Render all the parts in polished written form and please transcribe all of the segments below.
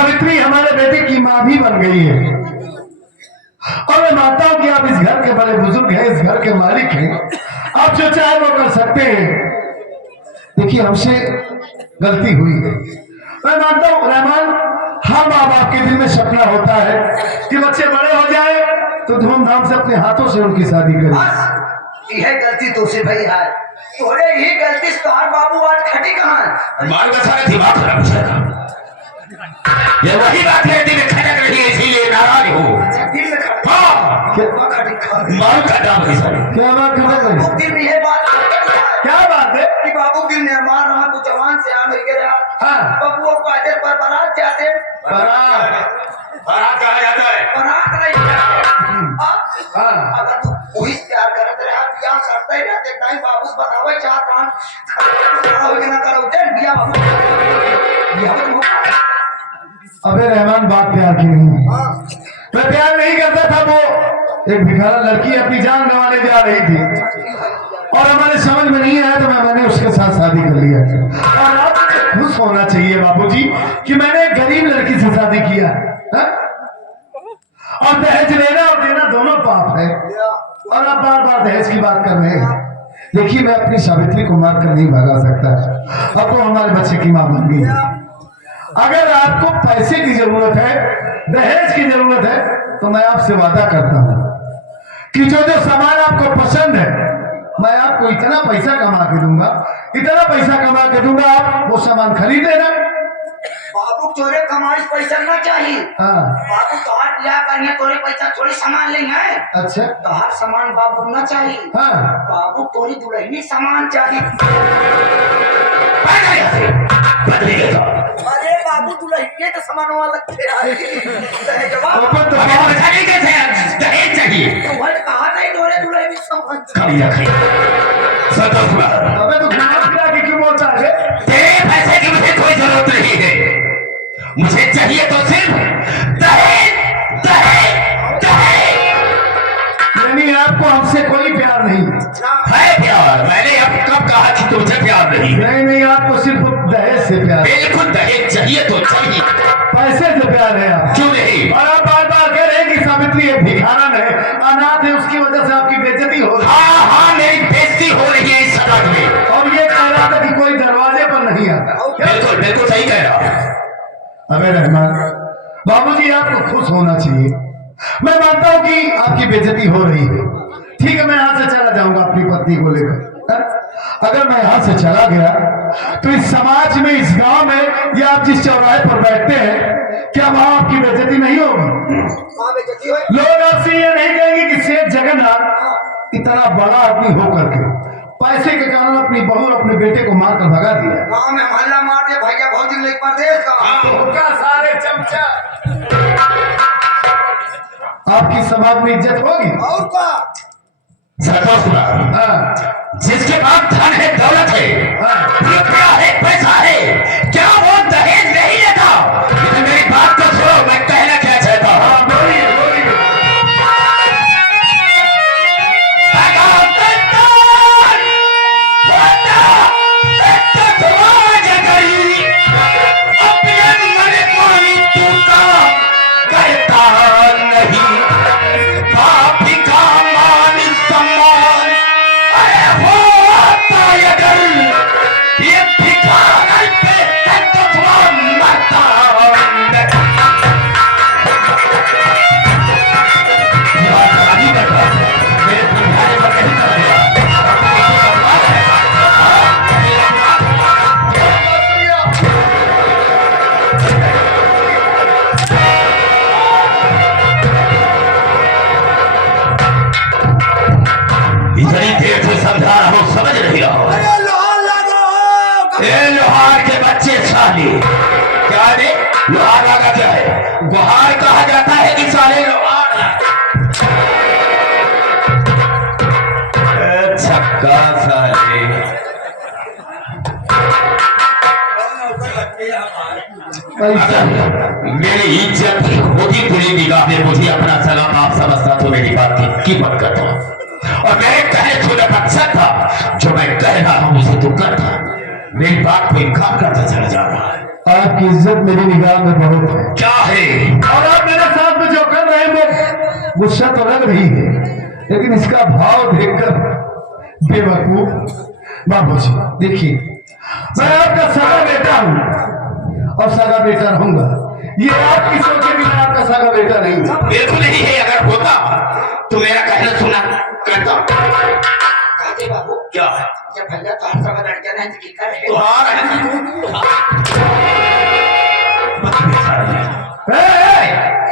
सावित्री हमारे बेटे की माँ भी बन गई है और मैं मानता हूं कि आप इस घर के बड़े बुजुर्ग हैं, इस घर के मालिक हैं, आप जो चाहे वो कर सकते हैं। देखिए हमसे गलती हुई है। मैं मानता हूं रहमान, हर माँ बाप के दिल में सपना होता है कि बच्चे बड़े हो जाए तो धूमधाम से अपने हाथों से उनकी शादी करें। यह गलती तो से भाई है, तोरे ही गलती से तार बाबू आज खटी कहां माल का सारा दिमाग खराब हो जाएगा। ये वही बात है, दिल खटक रही है इसीलिए नाराज हो। दिल में हाँ, माल का दाम है सारे। क्या बात कर रहे हैं? दिल में ये बात क्या बात है कि बाबू दिल निर्माण रहा तो जवान से आ मिल गया। हाँ बबुओं पैदल पर बारात जाते, बारात कहा जाता है, बारात नहीं जाते। हाँ अगर तू वही प्यार करते रहा, बियाह करते ही रहते टाइम बाबू बतावे चाहता ना करो देन बियाह बाबू बियाह तो अबे रहमान, बात प्यार की नहीं है। मैं प्यार नहीं करता था। वो एक भिखारा लड़की अपनी जान गंवाने जा रही थी और हमारे समझ में नहीं आया तो मैंने उसके साथ शादी कर लिया। और आपको खुश होना चाहिए बाबूजी कि मैंने एक गरीब लड़की से शादी किया है? और दहेज लेना और देना दोनों पाप है और आप बार बार दहेज की बात कर रहे हैं। देखिए मैं अपनी सावित्री को मार कर नहीं भगा सकता। अब तो हमारे बच्चे की मां बन गई है। अगर आपको पैसे की जरूरत है, दहेज की जरूरत है, तो मैं आपसे वादा करता हूं कि जो जो सामान आपको पसंद है मैं आपको इतना पैसा कमा के दूंगा, इतना पैसा कमा के दूंगा, आप वो सामान खरीदे ना। बाबू तोरे कमाई पैसा ना चाहिए। हाँ बाबू तोहार बियाह करने तोरे पैसा थोड़ी सामान लेना है। अच्छा तोहार सामान बाबू ना चाहिए। हाँ बाबू तोरी दुल्हनी सामान चाहिए। अरे बाबू दुल्हनी तो सामान वाला जवाब अपन तो दहेज चाहिए। तो वह कहा नहीं तोरे दुल्हनी सामान अबे तो घुमा फिरा के क्यों बोलता है? तेरे पैसे की मुझे कोई जरूरत नहीं है, मुझे चाहिए तो सिर्फ दहेज दहेज दहेज। यानी आपको हमसे कोई प्यार नहीं है? प्यार मैंने अब कब कहा कि तुमसे प्यार नहीं? नहीं, आपको सिर्फ दहेज से प्यार है। बिल्कुल दहेज चाहिए तो चाहिए, पैसे से प्यार है आप। क्यों नहीं? और आप बार बार कह रहे हैं कि सावित्री एक भिखारन है, अनाथ है, उसकी वजह से आपकी बेइज्जती हो रही है। हाँ हाँ, मेरी बेइज्जती हो रही है इस समाज में। और ये कह रहा था कि कोई दरवाजे पर नहीं आता। बिल्कुल बिल्कुल सही कह रहा। अबे रहमान, बाबूजी आपको खुश होना चाहिए। मैं मानता हूं कि आपकी बेइज्जती हो रही है। ठीक है, मैं यहाँ से चला जाऊंगा अपनी पत्नी को लेकर। अगर मैं यहाँ से चला गया तो इस समाज में, इस गांव में, या आप जिस चौराहे पर बैठते हैं, क्या वहां आपकी बेइज्जती नहीं होगी? लोग आपसे ये नहीं कहेंगे कि सेठ जगन्नाथ इतना बड़ा आदमी होकर के पैसे के कारण अपनी बहू और अपने बेटे को मारकर भगा दिया। गाँव में मोहल्ला मार दिया भैया भौजी लेके परदेश का सारे चमचा। आपकी समाज में इज्जत होगी? और का जिसके पास धन है, दौलत है, रुपया है, पैसा है, क्या वो दहेज नहीं लेता? मेरी बात को सुनो, मैं कहना क्या चाहता हूँ। लोहार के बच्चे साले क्या है? लोहार लगा क्या है? गुहार कहा जाता है कि साले लोहार। छक्का साले। मेरी इज्जत होती पूरी निगाह में मुझे अपना सलाम आप समझता तो मेरी बात की कीमत करता और मेरे कहे थोड़ा मकसद था जो मैं कह रहा हूं उसे तू करता। मेरी बात को इनकार करता चला जा रहा है। आपकी इज्जत मेरी निगाह में बहुत है क्या है? और आप मेरे साथ में जो कर रहे हैं वो गुस्सा तो लग रही है, लेकिन इसका भाव देखकर बेवकूफ बाबूजी, देखिए मैं आपका सगा बेटा हूँ और सगा बेटा रहूंगा। ये आपकी सोचे कि मैं आपका सगा बेटा नहीं हूँ। बिल्कुल नहीं है। अगर होता तो मेरा कहना सुना करता। कहते बाबू क्या है? ये भैया तो हर समय लड़के नहीं की करे तुम्हारा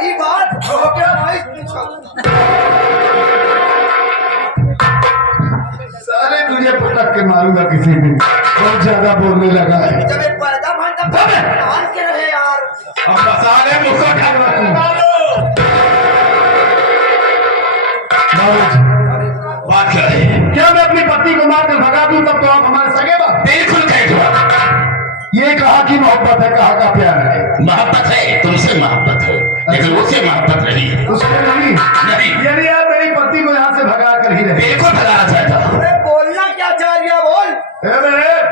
ये बात हो क्या भाई सारे तुझे पटक के मारूंगा किसी दिन, बहुत ज्यादा बोलने लगा है। जब एक पैदा भांटा भान के रहे यार अब मसाले मुझको बाबूजी, बात क्या है? क्या मैं अपनी पत्नी को मारकर भगा दूं तब तो आप हमारे सगे बाप? बिल्कुल कह दो। ये कहा कि मोहब्बत है, कहा का प्यार है। मोहब्बत है, तुमसे मोहब्बत है, लेकिन उससे मोहब्बत नहीं है। उसमें नहीं नहीं। यानी आप मेरी पत्नी को यहाँ से भगा कर ही रहे। बिल्कुल भगाना चाहता हूँ। अरे बोलना क्या चाह रहा बोल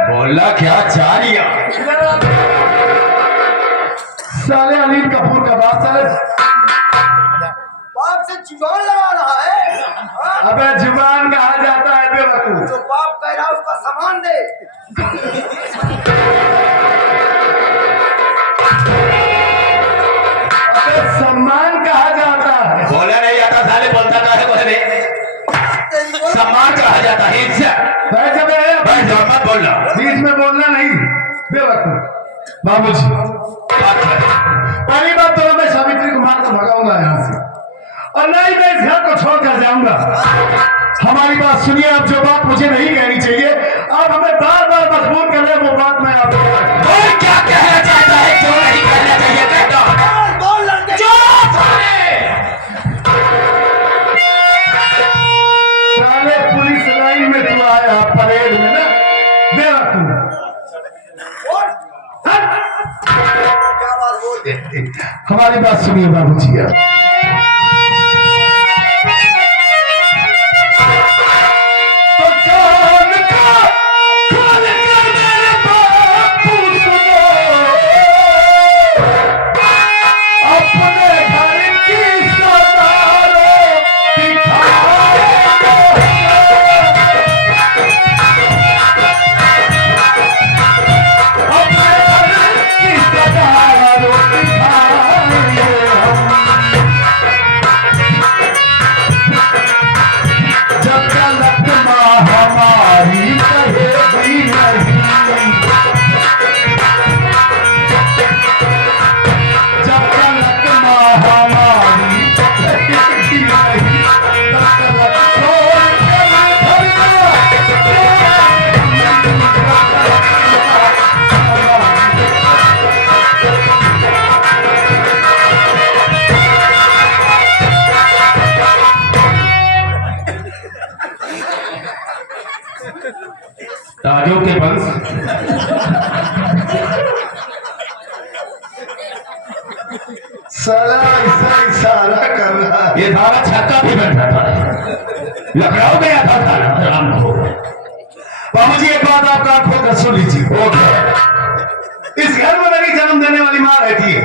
बोलना क्या चाह लिया? साले अनिल कपूर का बाप, साले बाप से जुबान लगा रहा है हाँ? अबे जुबान कहा जाता है बेवकूफ। जो बाप कह रहा है उसका सामान दे अबे सम्मान कहा जाता है। बोला नहीं जाता, साले बोलता है बोले सम्मान कहा जाता है। इज्जत बैठ बे, भाई मत बोलना। बीच में बोलना नहीं बेवकूफ। बाबूजी, बात है। पहली बात तो मैं सावित्री को मारकर भगाऊंगा यहाँ से, और नहीं मैं इस घर को छोड़कर जाऊंगा। हमारी बात सुनिए, आप जो बात मुझे नहीं कहनी चाहिए, आप हमें बार बार मजबूर कर रहे हैं, वो बात मैं आपको बोल क्या कहना चाहता है, क्यों नहीं कहना चाहिए कहता हूं। बोल लड़के साले पुलिस लाइन में तू आया परेड में ना बेवकूफ। बोल हट! क्या बात बोल हमारी बात सुनिए बाबूजी, आप तो कान का खोल के मेरे बापू सुनो, अपने घर की सदारो दिखाए। अपने घर की सदारो दिखाए। जब तक माँ हमारी कहेगी नहीं, जब तक माँ हमारी कहेगी नहीं, तब तक छोड़ के मैं ताजों के वंश साला ऐसा इशारा कर रहा है। ये सारा छक्का भी बैठा था, लखनऊ गया था सारा राम को। बाबूजी, एक बात आपका आंखों का सुन लीजिए। इस घर में मेरी जन्म देने वाली माँ रहती है,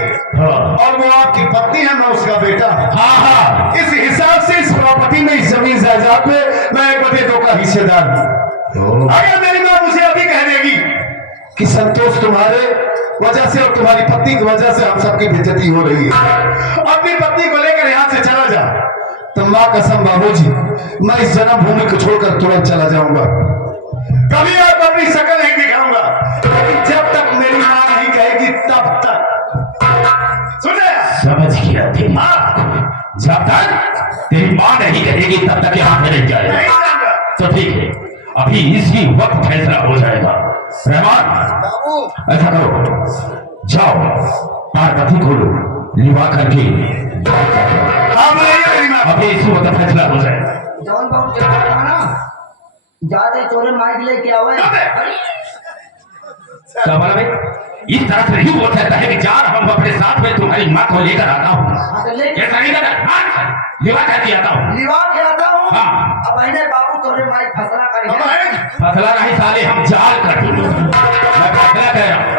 और वो आपकी पत्नी है, मैं उसका बेटा हूँ। हाँ हाँ, इस हिसाब से इस प्रॉपर्टी में, इस जमीन जायदाद में मैं 1/2 का हिस्सेदार हूँ। अगर मेरी माँ मुझे अभी कह देगी कि संतोष तुम्हारे वजह से और तुम्हारी पत्नी की वजह से हम सबकी बेइज्जती हो रही है, अपनी पत्नी को लेकर यहाँ से चला जा, तो माँ कसम बाबूजी, मैं इस जन्मभूमि को छोड़कर तुरंत चला जाऊंगा। कभी आपको अपनी शक्ल नहीं दिखाऊंगा, लेकिन जब तक मेरी माँ नहीं कहेगी तब तक। सुने? समझ गया दिमाग। जब तक तेरी माँ नहीं कहेगी तब तक यहाँ पे नहीं जाएगा। नहीं जाऊंगा। तो ठीक है, अभी इसी वक्त फैसला हो जाएगा। रहमान, बाबू ऐसा करो, जाओ पार्वती को लिवा करके हाँ बोलिए मेरी माँ। अभी इसी वक्त फैसला हो जाएगा। जवान बाबू क्या ना ज्यादा चोरे माइक लेके आवे क्या बोला भाई? इस तरह से नहीं बोल सकता है कि यार हम अपने साथ में तुम्हारी माँ को लेकर आता हूँ। हाँ, तो ले ये सही बात, लिवा करके आता हूँ। लिवा के आता हूँ हाँ। अब अने बाबू तोरे माइक फसला करेंगे फसला नहीं साले, हम जाल कर दूंगा। मैं फसला कह रहा हूँ।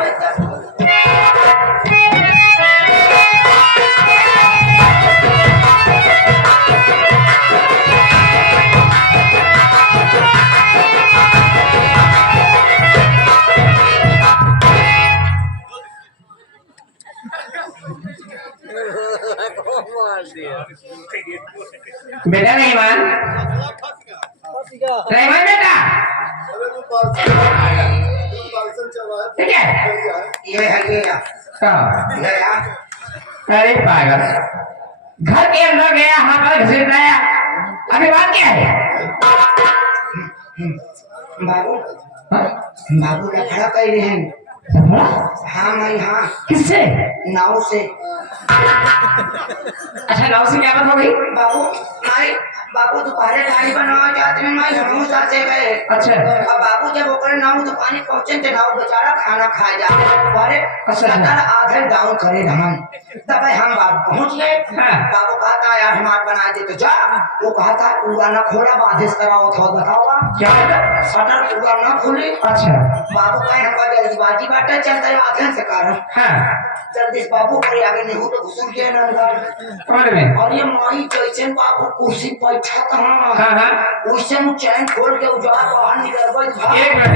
बेटा रहमान, रहमान बेटा, ठीक है? ये है ये हाँ। ये यार अरे पागल, घर के अंदर गया, हाँ पर घसीट आया, अभी बात क्या है? बाबू हाँ? बाबू ने खड़ा कर रहे हैं। झगड़ा? हाँ मैं हाँ किससे? नाव से। अच्छा नाव से क्या बात हो गई? बाबू मैं बाबू दोपहर पानी बनावा जाते में मैं हमू साथे गए। अच्छा अब बाबू जब ओकरे नाव तो पानी पहुंचे थे नाव बेचारा खाना खा जा अरे अच्छा। आधे गाँव करे रहन तब हम बाबू पहुंच गए। हाँ। बाबू कहता यार हमारे बना दे तो जा। वो कहता पूरा ना खोला बाधिस कराओ तो बताओ क्या होगा? शटर पूरा ना खुली। अच्छा बाबू कहे हमका जल्दीबाजी बाटे चलता है आधे से कारण हाँ जल्दी बाबू करे आगे नहीं हो तो घुसून के ना कौन में? और ये माई जैसे बाबू कुर्सी बैठा था हाँ हाँ वैसे मुझे चैन खोल के उजाड़ बाहर निकल गई। एक मिनट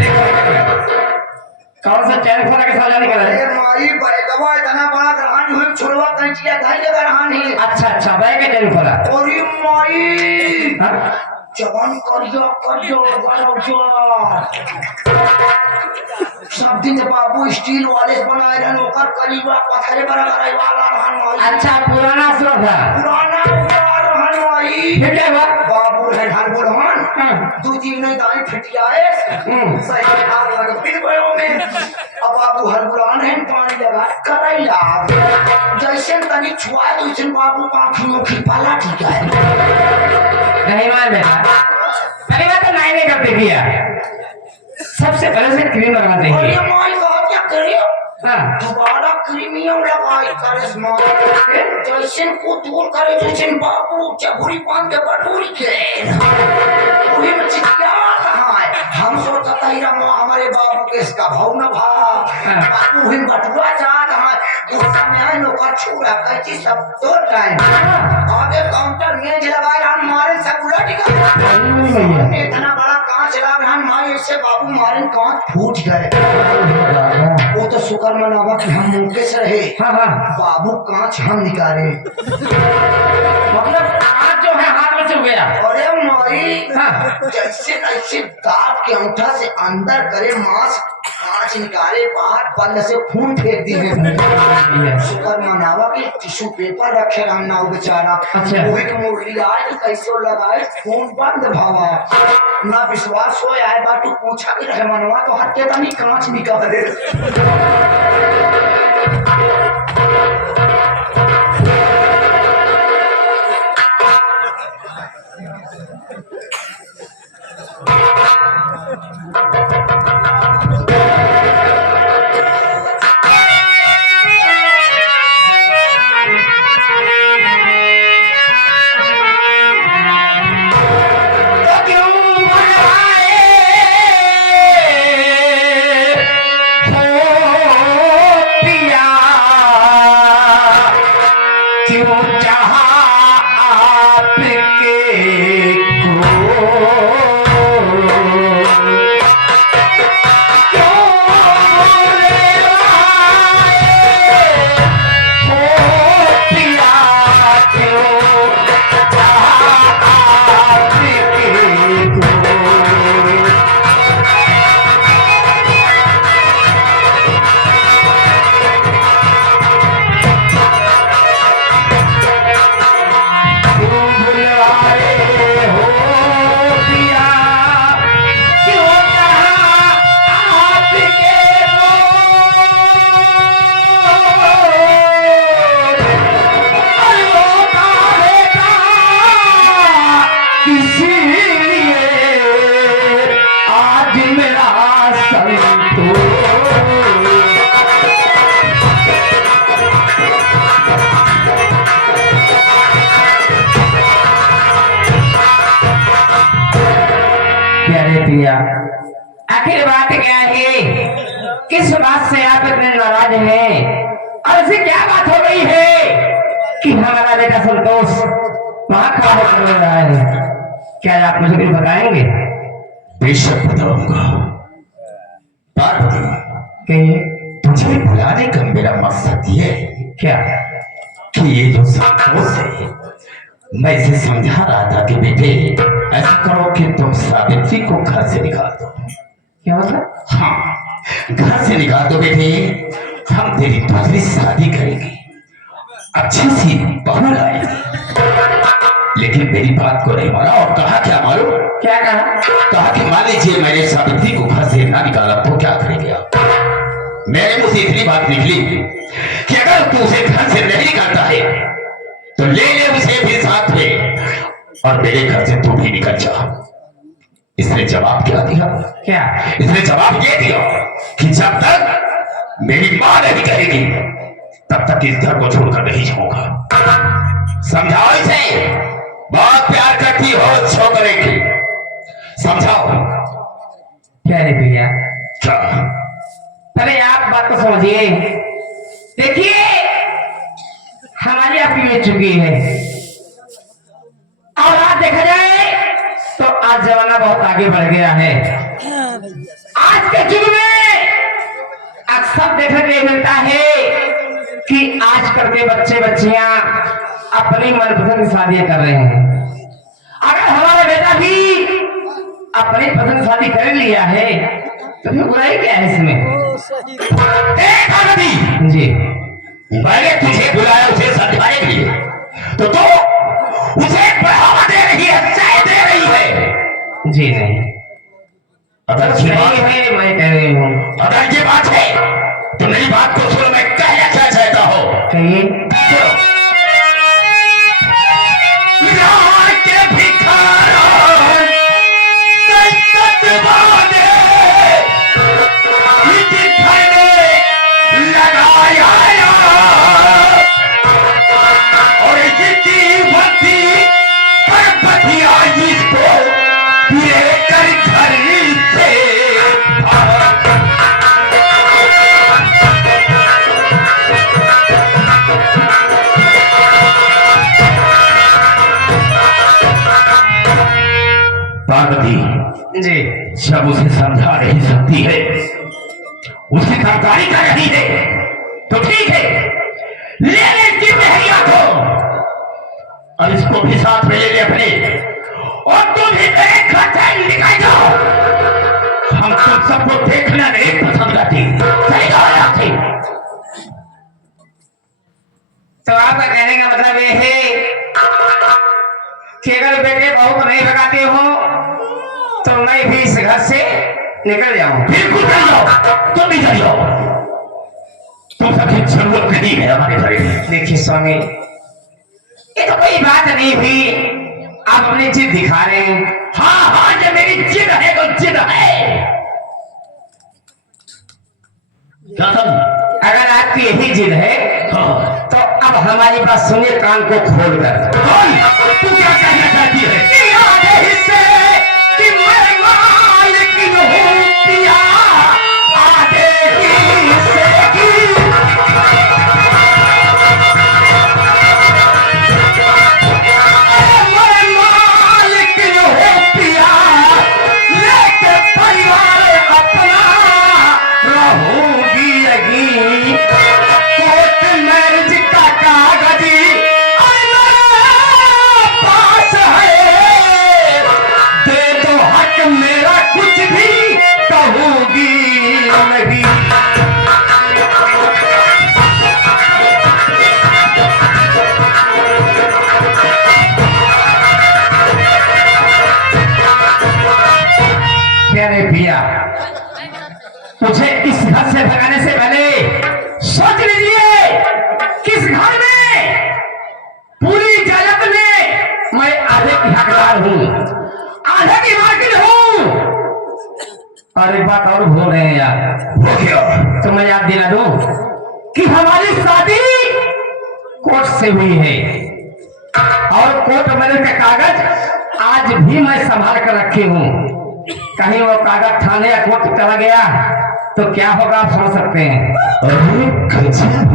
कौन सा चैन खोला के साला निकला है? अरे माई बैठवा इतना बड़ा ग्रहण हुई छोड़वा कंचिया धाई जगह रहा नहीं। अच्छा अच्छा भाई का चैन खोला। अरे माई हाँ? जवान करियो करियो सब दिन बाबू स्टील वाले बनाए रहन ओकर करीबा पत्थरे बराबर वाला रहन माई। अच्छा पुराना स्रोत था। पुराना उतार रहन माई। फिर क्या हुआ? बाबू है ढाल बुढ़वन हाँ। दो तीन नहीं दाएं फिटियाए सही आग लग फिर गयो में। अब बाबू हरबुरान है पानी लगा करैला जैसे तनी छुआ वैसे बाबू आँखों की पाला ठीक है। नहीं मान बेटा, पहली बात तो नाई नहीं करते भैया, सबसे पहले से क्रीम लगना और चाहिए। ये माई कहा क्या करियो हाँ दोबारा क्रीमियम लगाई करिश्मा जैसे को दूर करे जैसे बाबू चबुरी पान के बटूरी के वही में चिकिया कहाँ है। हम सोचता ही रहा हमारे बाबू के इसका भाव न भाव बाबू ही बटुआ जा कहाँ उस समय नौकर छुरा कैची सब तो टाइम आगे काउंटर मेज लगाए हम मारे सब उलट गए। इतना बड़ा कांच लगा हम मारे से बाबू मारे कांच फूट गए। वो तो शुक्र मनावा कि हम मौके से रहे। हाँ हाँ बाबू कांच हम निकाले मतलब आज जो है हाथ में चुभ गया। अरे माई हाँ जैसे ऐसे दांत के अंगूठा से अंदर करे मांस कांच निकाले बाहर बल्ले से खून फेंक दिए। शुक्र मनावा कि टिश्यू पेपर रखे हम ना बेचारा अच्छा। वही के मुरली आए तो कैसे लगाए खून बंद भावा ना विश्वास हो आए बाटू पूछा कि रहे मनवा तो हट के तनी कांच निकाले। आखिर बात क्या है? किस बात से आप इतने नाराज हैं? और ऐसी क्या बात हो गई है कि हमारा बेटा संतोष वहां खड़ा होकर रो रहा है? क्या आप मुझे कुछ बताएंगे? बेशक बताऊंगा। पार्वती, कहिए। तुझे बुलाने का मेरा मकसद ये है क्या? कि ये जो संतोष है मैं इसे समझा रहा था कि बेटे ऐसा करो कि तुम सावित्री को घर से निकाल दो। क्या मतलब? हाँ, घर से निकाल दो बेटे, हम तेरी दूसरी शादी करेंगे, अच्छी सी बहू लाएंगे। लेकिन मेरी बात को नहीं माना और कहा क्या मालूम? क्या कहा? कहा कि मान लीजिए मैंने सावित्री को घर से ना निकाला तो क्या करेंगे आप? मेरे मुंह से इतनी बात निकली कि अगर तू उसे घर से नहीं निकालता है तो ले ले उसे भी साथ में और मेरे घर से तू भी निकल जा। इसने जवाब क्या दिया? क्या? इसने जवाब ये दिया कि जब तक मेरी मां नहीं कहेगी तब तक इस घर को छोड़कर नहीं जाऊंगा। समझाओ इसे, बहुत प्यार करती हो छोकरे की, समझाओ। क्या रे भैया? क्या? पहले आप बात को समझिए। देखिए हमारी आपकी मिल चुकी है और आज देखा जाए तो आज जमाना बहुत आगे बढ़ गया है। आज के युग में अक्सर देखने को मिलता है कि आजकल के बच्चे बच्चियां अपनी मनपसंद की शादियां कर रहे हैं। अगर हमारा बेटा भी अपनी पसंद शादी कर लिया है तो फिर बुराई क्या है इसमें? जी, मैंने तुझे बुलाया उसे समझाने के लिए तो तू उसे बढ़ावा दे रही है, चाय दे रही है। जी नहीं, अगर सही ये बात है, मैं कह रही हूँ। अगर ये बात है तो मेरी बात को सुनो, मैं कहना क्या चाहता हूँ। कहिए। सुनो। यहाँ के भिखारों, संकट वाले, इस घर में लगाया और इसकी भक्ति पर बतिया इसको लेकर घर से पार्वती जी, जब उसे समझा नहीं सकती है, उसे सरकारी कर रही है तो ठीक है, ले ले इसकी मेहरिया को और इसको भी साथ में ले ले अपने, और तुम भी मेरे घर से निकल जाओ। हम तुम सबको देखना नहीं पसंद करती। सही कहा आपसे। तो आपका कहने का मतलब ये है कि अगर बेटे बहू को नहीं भगाते हो तो मैं भी इस घर से निकल जाऊं। बिल्कुल चल जाओ, तुम भी चल जाओ, तुम सबकी जरूरत नहीं है हमारे घर में। देखिए स्वामी, ये तो कोई बात नहीं हुई, आप अपनी जिद दिखा रहे हैं। हाँ हाँ, ये मेरी जिद है तो जिद है। क्या समझ? अगर आपकी यही जिद है हाँ। तो अब हमारी बात सुनिए कान को खोल कर। तू क्या कहना चाहती है? कि मैं मालिक हूँ पिया, आधे हिस्से की। मैं मालिक हूँ पिया, लेके परिवार अपना रहूंगी लगी। कोर्ट मैरिज का कागज पास है, दे दो हक मेरा, कुछ भी कहूंगी नहीं। प्यारे भैया, मुझे इस घर से भगाने से पहले सोच लीजिए किस घर में पूरी जगत में मैं आधे की हकदार हूँ, आधे की मार्केट हूँ। और एक बात और भूल रहे हैं यार, वो क्या? तो मैं याद दिला दूं कि हमारी शादी कोर्ट से हुई है और कोर्ट मैरिज का कागज आज भी मैं संभाल कर रखी हूँ। कहीं वो कागज थाने या कोर्ट चला गया तो क्या होगा आप समझ सकते हैं। अरे गजब,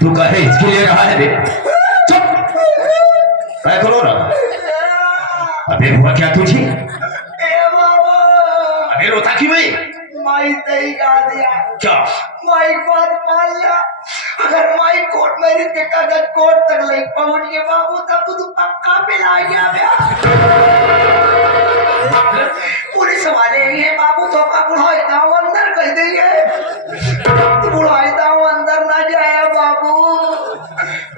तू कहे इसके लिए रहा है रे? चुप, मैं करो ना। अबे हुआ क्या तुझे? अबे रोता क्यों है? माई सही कहा दिया, क्या? माई बात मान लिया। अगर माई कोर्ट मैरिज के कागज कोर्ट तक ले पहुंच गए बाबू तब तू पक्का पे ला गया पुलिस वाले ये बाबू तो का बुढ़ाई दाव अंदर कह देंगे बुढ़ाई दाव अंदर ना जाए बाबू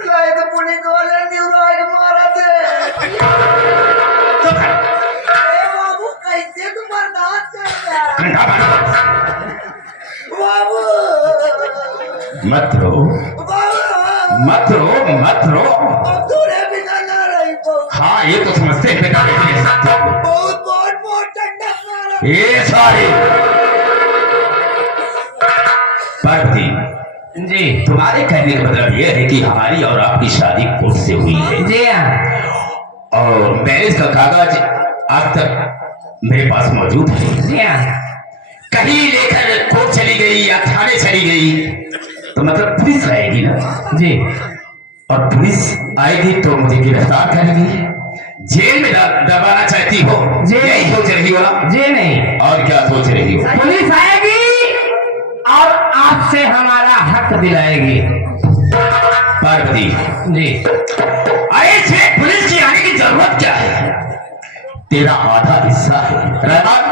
नहीं तो पुलिस वाले न्यूज मारा दे बाबू कैसे तुम बर्दाश्त बाबू मत रो मत रो मत रो। अब तूने बिना ना रही हाँ ये तो समझते हैं बेटा बेटी बहुत बहुत बहुत ठंडा मारा ये सारे पार्वती जी तुम्हारे कहने का मतलब ये है कि हमारी और आपकी शादी कोर्ट से हुई है जी हाँ और मैरिज का कागज आज तक मेरे पास मौजूद है। जी हाँ कहीं लेकर कोर्ट चली गई या थाने चली गई तो मतलब पुलिस आएगी ना जी और पुलिस आएगी तो मुझे गिरफ्तार करेगी जेल में दबाना चाहती हो जी। यही सोच रही हो ना जी नहीं और क्या सोच रही हो? पुलिस आएगी और आपसे हमारा हक दिलाएगी। पार्वती जी अरे से पुलिस की आने की जरूरत क्या है? तेरा आधा हिस्सा है रहमान,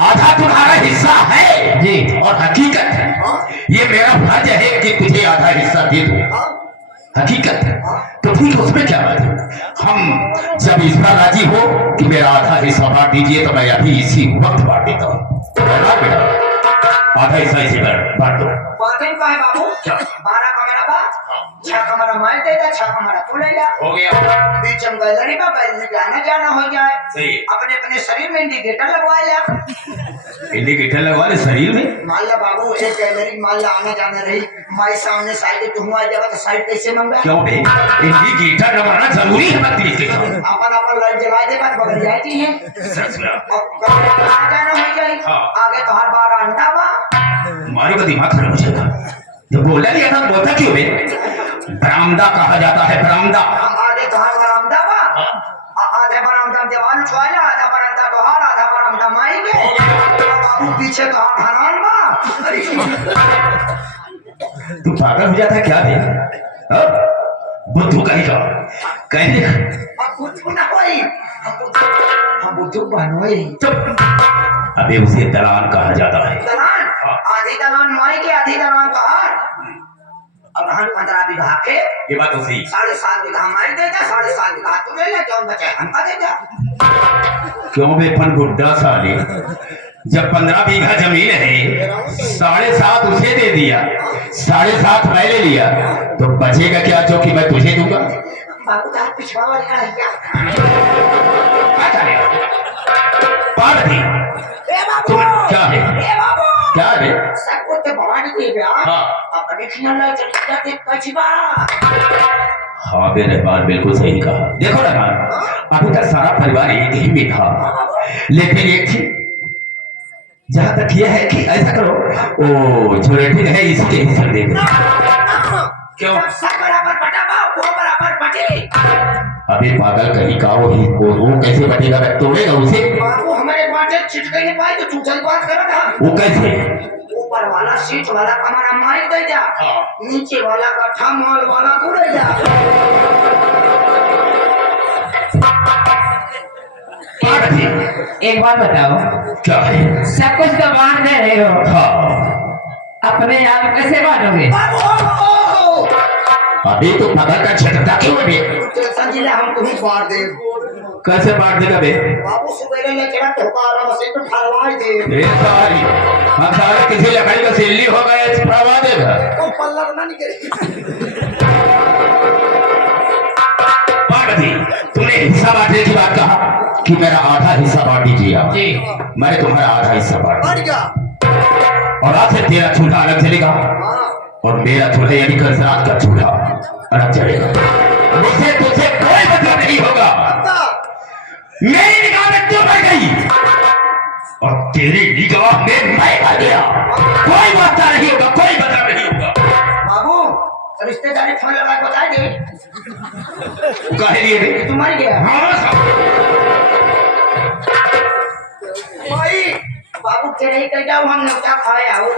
आधा तुम्हारा हिस्सा है जी और हकीकत है ये मेरा फर्ज है कि तुझे आधा हिस्सा दे दूं। हकीकत है तो ठीक है उसमें क्या बात है। हम जब इस पर राजी हो कि मेरा आधा हिस्सा बांट दीजिए तो मैं अभी इसी वक्त बांट देता हूँ। बेटा आधा हिस्सा इसी पर बांट दो। बातें का है बाबू 12 कमरा बा 6 कमरा मैं दे दा 6 कमरा तू ले जा हो गया बीच में गैलरी बा गैलरी के आना जाना हो जाए सही अपने अपने शरीर में इंडिकेटर लगवा ले इंडिकेटर लगवा ले शरीर में। मान ला बाबू एक गैलरी मान ला आना जाना रही माई सामने साइड पे हुआ जाएगा तो साइड कैसे मंगा क्यों बे इंडिकेटर लगाना जरूरी है बत्ती के अपन अपन लाइट जला दे बात बगल जाती है अब आना जाना हो जाए हाँ। आगे तो हर बार अंडा बा हमारे को दिमाग खराब हो जाता जब बोला नहीं था बोलता क्यों बे? बरामदा कहा जाता है बरामदा। आगे तो हर बरामदा बा आधे बरामदा दीवान छुआला आधा बरामदा तो हर आधा बरामदा माई के बाबू पीछे तो हरान बा तू पागल हो जाता है क्या बे? बुद्धू कहीं का कहने अब कुछ ना होई हम बुद्धू बनोई चुप। अबे उसे दलान कहा जाता है। दलान आधी दलान माई के आधी दलान तो हर अब हम 15 बीघा के ये बात तो सही। 7.5 बीघा माई देगा 7.5 बीघा तू ले ले कौन बचे हमका देगा क्यों बे पन बुड्ढा साले जब 15 बीघा जमीन है 7.5 उसे दे दिया 7.5 मैं ले लिया तो बचेगा क्या जो कि मैं तुझे दूंगा? बाबू का पिछवा वाला है क्या पार्वती ए बाबू तुम क्या है? ए बाबू क्या है? सब कुछ तो भगवान की गया हाँ। अपने खियाल चली जाते कछवा हाँ बे रहमान बिल्कुल सही कहा। देखो रहमान अभी तक सारा परिवार एक ही में था लेकिन एक थी जहां तक यह है कि ऐसा करो ओ जो रेटिंग है इसके हिस्से दे दो। क्यों? सब बराबर बटा बा वो बराबर बटे अबे पागल कहीं का वो कैसे बटेगा? मैं तोड़ेगा उसे। बाबू हमारे बाटे छिटके नहीं पाए तो झूठा बात करो ना वो कैसे? ऊपर वाला सीट वाला कमरा मार दे जा हाँ। नीचे वाला गठा माल वाला तू ले जा पार्वती एक बात बताओ क्या है? सब कुछ तो बांट दे रहे हो हाँ अपने आप कैसे बांटोगे? बाबू अभी तो पागल का झटका क्यों है बे? टेंशन जिला हम तुम्हें बांट दे कैसे बांट देगा बे? बाबू सुबह ले चला ठोका मशीन पे फड़वा दे ए सारी हाँ सारे किसी लकड़ी का सिल्ली हो गया फड़वा देगा। तो पल्ला ना निकले पार्वती तुमने हिस्सा बांटने की बात कहा कि मेरा आधा हिस्सा बांट दीजिए आप। जी मैंने तुम्हारा आधा हिस्सा बांट बढ़ गया दिया। और आज से तेरा चूल्हा अलग चलेगा और मेरा चूल्हा यानी कंसरात का चूल्हा अलग चलेगा। मुझे तुझे कोई मतलब नहीं होगा। मेरी निगाह में तू मर गई और तेरी निगाह में मैं मर गया। कोई बात नहीं होगा कोई मतलब नहीं होगा। बाबू रिश्तेदारी फोन लगा के बता दे कहे लिए बे? तू मर गया हाँ भाई बाबू तेरे ही कह जाओ हम न्योता खाए आओ